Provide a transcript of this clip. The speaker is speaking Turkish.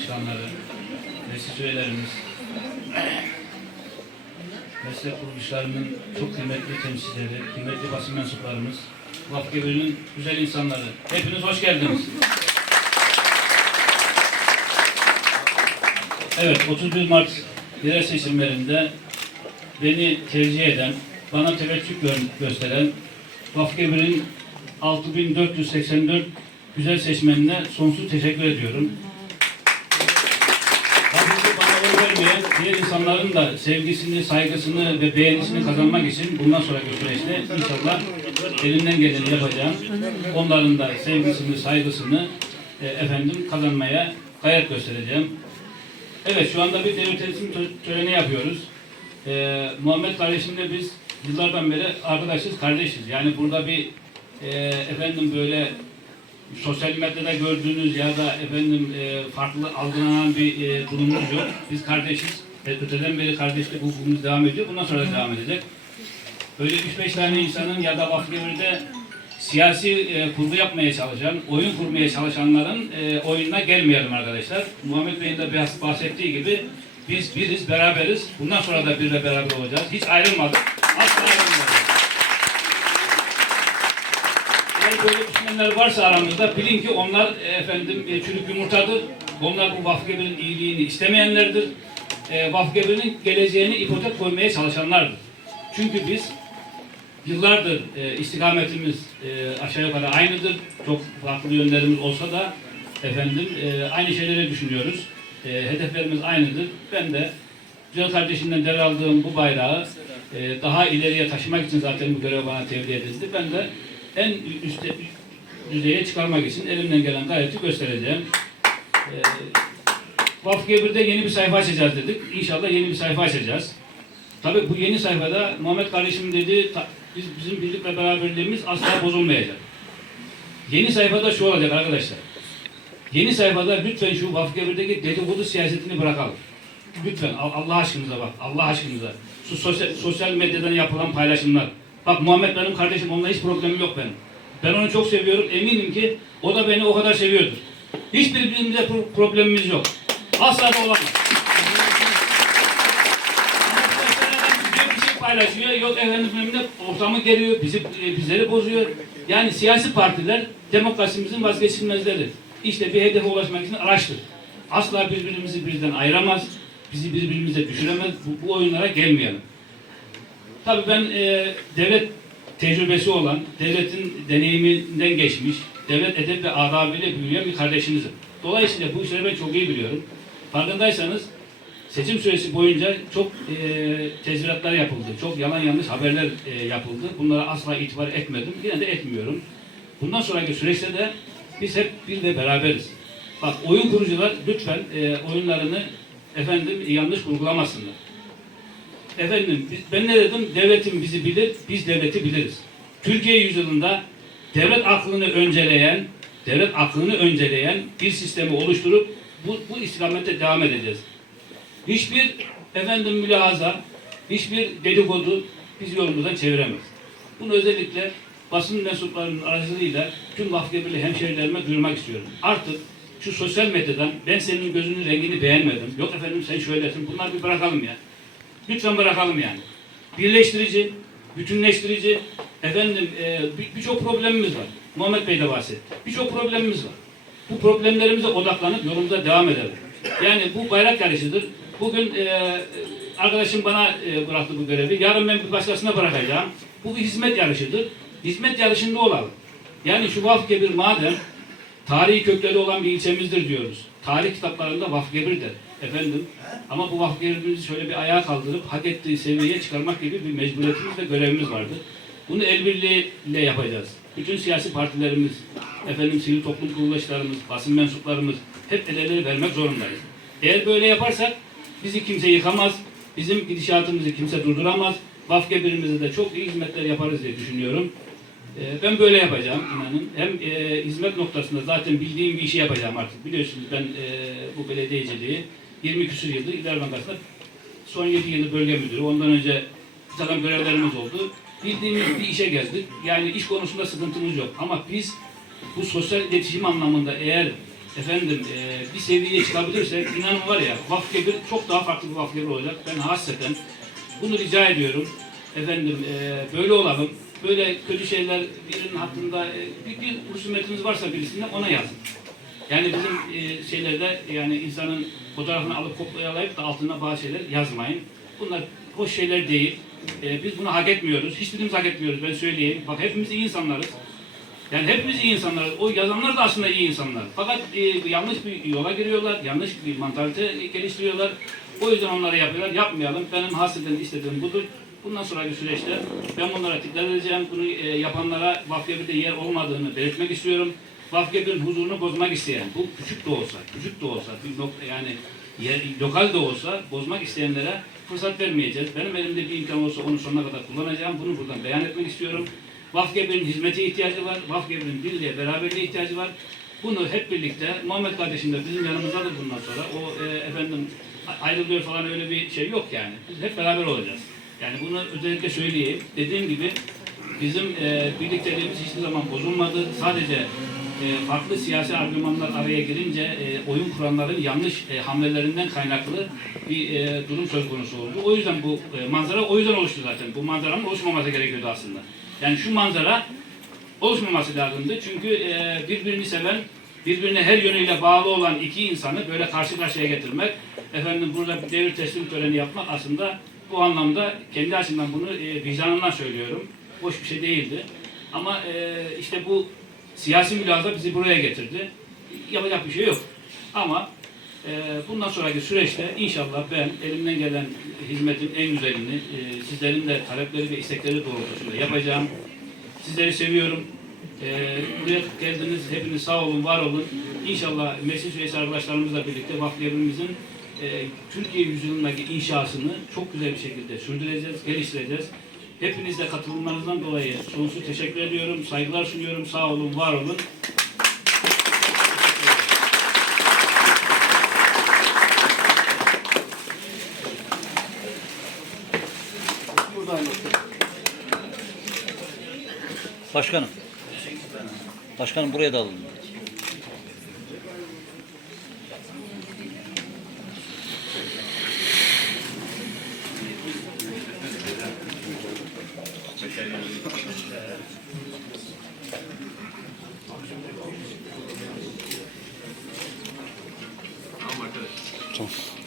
başkanları, meclis üyelerimiz, meslek kuruluşlarının çok kıymetli temsilcileri, kıymetli basın mensuplarımız, Vakfı güzel insanları. Hepiniz hoş geldiniz. Evet, 31 Mart yerel seçimlerinde beni tercih eden, bana teveccüh gö- gösteren Vakfı Gebir'in 6484 güzel seçmenine sonsuz teşekkür ediyorum. Vermeyen diğer insanların da sevgisini, saygısını ve beğenisini kazanmak için bundan sonraki süreçte inşallah elimden geleni yapacağım. Onların da sevgisini, saygısını e, efendim kazanmaya gayret göstereceğim. Evet şu anda bir devlet teslim tö- töreni yapıyoruz. E, Muhammed kardeşimle biz yıllardan beri arkadaşız, kardeşiz. Yani burada bir e, efendim böyle sosyal medyada gördüğünüz ya da efendim e, farklı algılanan bir e, durumumuz yok. Biz kardeşiz. E, öteden beri kardeşlik hukukumuz devam ediyor. Bundan sonra da devam edecek. Böyle 3-5 tane insanın ya da Vakfıgevir'de siyasi e, kurgu yapmaya çalışan, oyun kurmaya çalışanların e, oyununa gelmeyelim arkadaşlar. Muhammed Bey'in de bahsettiği gibi biz biriz, beraberiz. Bundan sonra da birle beraber olacağız. Hiç ayrılmadık. Eğer böyle düşünenler varsa aramızda bilin ki onlar e, efendim e, çürük yumurtadır. Onlar bu Vakfıgebir'in iyiliğini istemeyenlerdir. E, Vakfıgebir'in geleceğini ipotek koymaya çalışanlardır. Çünkü biz yıllardır e, istikametimiz e, aşağı yukarı aynıdır. Çok farklı yönlerimiz olsa da efendim e, aynı şeyleri düşünüyoruz. E, hedeflerimiz aynıdır. Ben de Güzel kardeşimden devraldığım bu bayrağı e, daha ileriye taşımak için zaten bu görev bana tevdi edildi. Ben de en üstte düzeye çıkarmak için elimden gelen gayreti göstereceğim. E, Vakfı Gebir'de yeni bir sayfa açacağız dedik. İnşallah yeni bir sayfa açacağız. Tabii bu yeni sayfada Muhammed kardeşim dedi, biz, bizim birlik ve beraberliğimiz asla bozulmayacak. Yeni sayfada şu olacak arkadaşlar. Yeni sayfada lütfen şu Vakfı Gebir'deki dedikodu siyasetini bırakalım. Lütfen Al- Allah aşkınıza bak, Allah aşkınıza. Şu sosyal, sosyal medyadan yapılan paylaşımlar. Bak Muhammed benim kardeşim, onunla hiç problemim yok benim. Ben onu çok seviyorum, eminim ki o da beni o kadar seviyordur. Hiçbirbirimize pro- problemimiz yok. Asla da olamaz. Paylaşıyor, yok efendim ortamı geriyor, bizi, e, bizleri bozuyor. Yani siyasi partiler demokrasimizin vazgeçilmezleri. İşte bir hedefe ulaşmak için araçtır. Asla birbirimizi birden ayıramaz, bizi birbirimize düşüremez. Bu, bu oyunlara gelmeyelim. Tabii ben e, devlet tecrübesi olan, devletin deneyiminden geçmiş, devlet edep ve adabıyla büyüyen bir kardeşinizim. Dolayısıyla bu işleri ben çok iyi biliyorum. Farkındaysanız seçim süresi boyunca çok e, tezviratlar yapıldı. Çok yalan yanlış haberler e, yapıldı. Bunlara asla itibar etmedim. Yine de etmiyorum. Bundan sonraki süreçte de biz hep bir ve beraberiz. Bak oyun kurucular lütfen e, oyunlarını efendim yanlış kurgulamasınlar. Efendim ben ne dedim? Devletin bizi bilir, biz devleti biliriz. Türkiye yüzyılında devlet aklını önceleyen, devlet aklını önceleyen bir sistemi oluşturup bu, bu istikamette devam edeceğiz. Hiçbir efendim mülahaza, hiçbir dedikodu bizi yolumuzdan çeviremez. Bunu özellikle basın mensuplarının aracılığıyla tüm Vakfıgebirli hemşehrilerime duyurmak istiyorum. Artık şu sosyal medyadan ben senin gözünün rengini beğenmedim. Yok efendim sen şöylesin. Bunları bir bırakalım ya. Lütfen bırakalım yani. Birleştirici, bütünleştirici, efendim e, bir- birçok problemimiz var. Muhammed Bey de bahsetti. Birçok problemimiz var. Bu problemlerimize odaklanıp yolumuza devam edelim. Yani bu bayrak yarışıdır. Bugün e, arkadaşım bana e, bıraktı bu görevi. Yarın ben bir başkasına bırakacağım. Bu bir hizmet yarışıdır. Hizmet yarışında olalım. Yani şu Vafgebir madem tarihi kökleri olan bir ilçemizdir diyoruz. Tarih kitaplarında Vafgebir'dir efendim. Ama bu Vafgebir'imizi şöyle bir ayağa kaldırıp hak ettiği seviyeye çıkarmak gibi bir mecburiyetimiz ve görevimiz vardır. Bunu el birliğiyle yapacağız. Bütün siyasi partilerimiz, efendim sivil toplum kuruluşlarımız, basın mensuplarımız hep el ele vermek zorundayız. Eğer böyle yaparsak bizi kimse yıkamaz, bizim gidişatımızı kimse durduramaz. Vafgebir'imize de çok iyi hizmetler yaparız diye düşünüyorum. Ee, Ben böyle yapacağım inanın. Hem e, hizmet noktasında zaten bildiğim bir işi yapacağım artık. Biliyorsunuz ben e, bu belediyeciliği 20 küsur yıldır İdare Bankası'nda son 7 yıldır bölge müdürü. Ondan önce takım görevlerimiz oldu. Bildiğimiz bir işe geldik. Yani iş konusunda sıkıntımız yok. Ama biz bu sosyal iletişim anlamında eğer efendim e, bir seviyeye çıkabilirsek inanın var ya Vakfı çok daha farklı bir Vakfı olacak. Ben hasreten bunu rica ediyorum. Efendim e, böyle olalım. Böyle kötü şeyler birinin hakkında e, bir, bir husumetiniz varsa birisinde ona yazın. Yani bizim e, şeylerde yani insanın fotoğrafını alıp kopyalayıp da altına bazı şeyler yazmayın. Bunlar hoş şeyler değil. E, biz bunu hak etmiyoruz. Hiçbirimiz hak etmiyoruz ben söyleyeyim. Bak hepimiz iyi insanlarız. Yani hepimiz iyi insanlarız. O yazanlar da aslında iyi insanlar. Fakat e, yanlış bir yola giriyorlar. Yanlış bir mantalite geliştiriyorlar. O yüzden onları yapıyorlar. Yapmayalım. Benim hasreten istediğim budur. Bundan sonraki süreçte ben bunlara dikkat edeceğim. Bunu e, yapanlara Vakfı'da yer olmadığını belirtmek istiyorum. Vakfı'nın huzurunu bozmak isteyen, bu küçük de olsa, küçük de olsa, bir nok- yani yer, lokal de olsa bozmak isteyenlere fırsat vermeyeceğiz. Benim elimde bir imkan olsa onu sonuna kadar kullanacağım. Bunu buradan beyan etmek istiyorum. Vakfı'nın hizmete ihtiyacı var. Vakfı'nın birliğe, beraberliğe ihtiyacı var. Bunu hep birlikte Muhammed kardeşim de bizim yanımızdadır bundan sonra. O e, efendim ayrılıyor falan öyle bir şey yok yani. Biz hep beraber olacağız. Yani bunu özellikle söyleyeyim. Dediğim gibi bizim e, birlikteliğimiz hiçbir zaman bozulmadı. Sadece e, farklı siyasi argümanlar araya girince e, oyun kuranların yanlış e, hamlelerinden kaynaklı bir e, durum söz konusu oldu. O yüzden bu e, manzara o yüzden oluştu zaten. Bu manzaranın oluşmaması gerekiyordu aslında. Yani şu manzara oluşmaması lazımdı. Çünkü e, birbirini seven, birbirine her yönüyle bağlı olan iki insanı böyle karşı karşıya getirmek, efendim burada bir devir teslim töreni yapmak aslında bu anlamda kendi açımdan bunu e, vicdanımdan söylüyorum. Boş bir şey değildi. Ama e, işte bu siyasi mülaza bizi buraya getirdi. Yapacak bir şey yok. Ama e, bundan sonraki süreçte inşallah ben elimden gelen hizmetin en güzelini e, sizlerin de talepleri ve istekleri doğrultusunda yapacağım. Sizleri seviyorum. Ee, buraya geldiniz. Hepiniz sağ olun, var olun. İnşallah meclis üyesi arkadaşlarımızla birlikte Vakfı Evrimizin e, Türkiye yüzyılındaki inşasını çok güzel bir şekilde sürdüreceğiz, geliştireceğiz. Hepiniz de katılımlarınızdan dolayı sonsuz teşekkür ediyorum. Saygılar sunuyorum. Sağ olun, var olun. Başkanım. Başkanım buraya da alın. watching.